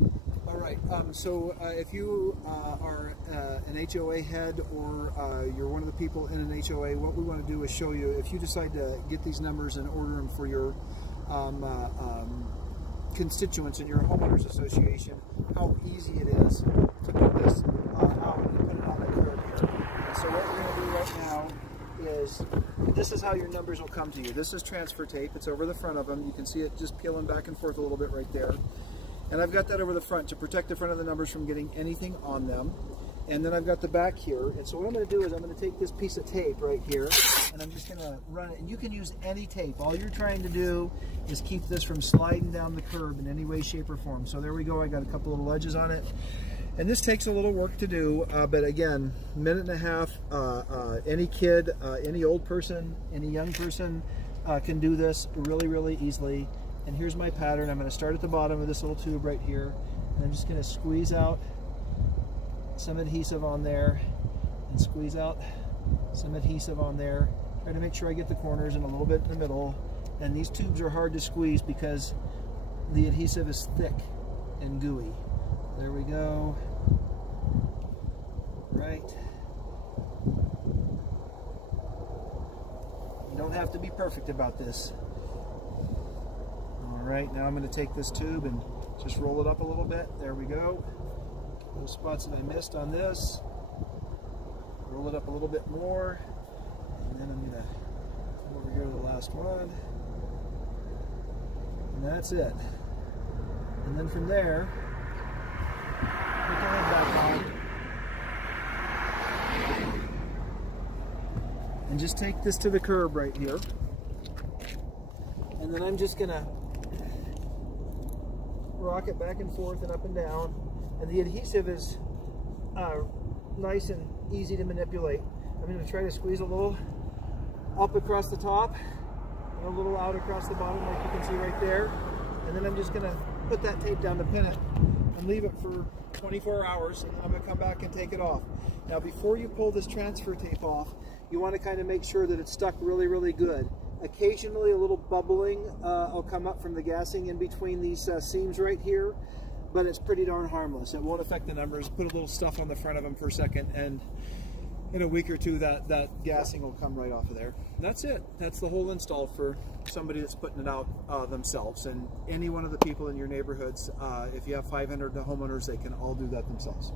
All right, if you are an HOA head or you're one of the people in an HOA, what we want to do is show you, if you decide to get these numbers and order them for your constituents in your homeowners association, how easy it is to put this out and put it on the curb here. And so what we're going to do right now is, this is how your numbers will come to you. This is transfer tape. It's over the front of them. You can see it just peeling back and forth a little bit right there. And I've got that over the front to protect the front of the numbers from getting anything on them. And then I've got the back here. And so what I'm going to do is I'm going to take this piece of tape right here and I'm just going to run it. And you can use any tape. All you're trying to do is keep this from sliding down the curb in any way, shape, or form. So there we go. I got a couple little edges on it. And this takes a little work to do, but again, minute and a half. Any kid, any old person, any young person can do this really, really easily. And here's my pattern. I'm going to start at the bottom of this little tube right here, and I'm just going to squeeze out some adhesive on there, and squeeze out some adhesive on there. Try to make sure I get the corners and a little bit in the middle. And these tubes are hard to squeeze because the adhesive is thick and gooey. There we go. Right. You don't have to be perfect about this. All right, now I'm going to take this tube and just roll it up a little bit. There we go. Those spots that I missed on this. Roll it up a little bit more. And then I'm going to come over here to the last one. And that's it. And then from there, put the lid back on. And just take this to the curb right here. And then I'm just going to rock it back and forth and up and down. And the adhesive is nice and easy to manipulate. I'm going to try to squeeze a little up across the top and a little out across the bottom, like you can see right there. And then I'm just going to put that tape down to pin it and leave it for 24 hours. And I'm going to come back and take it off. Now before you pull this transfer tape off, you want to kind of make sure that it's stuck really, really good. Occasionally a little bubbling will come up from the gassing in between these seams right here, but it's pretty darn harmless. It won't affect the numbers. Put a little stuff on the front of them for a second, and in a week or two that gassing will come right off of there. That's it. That's the whole install for somebody that's putting it out themselves. And any one of the people in your neighborhoods, if you have 500 homeowners, they can all do that themselves.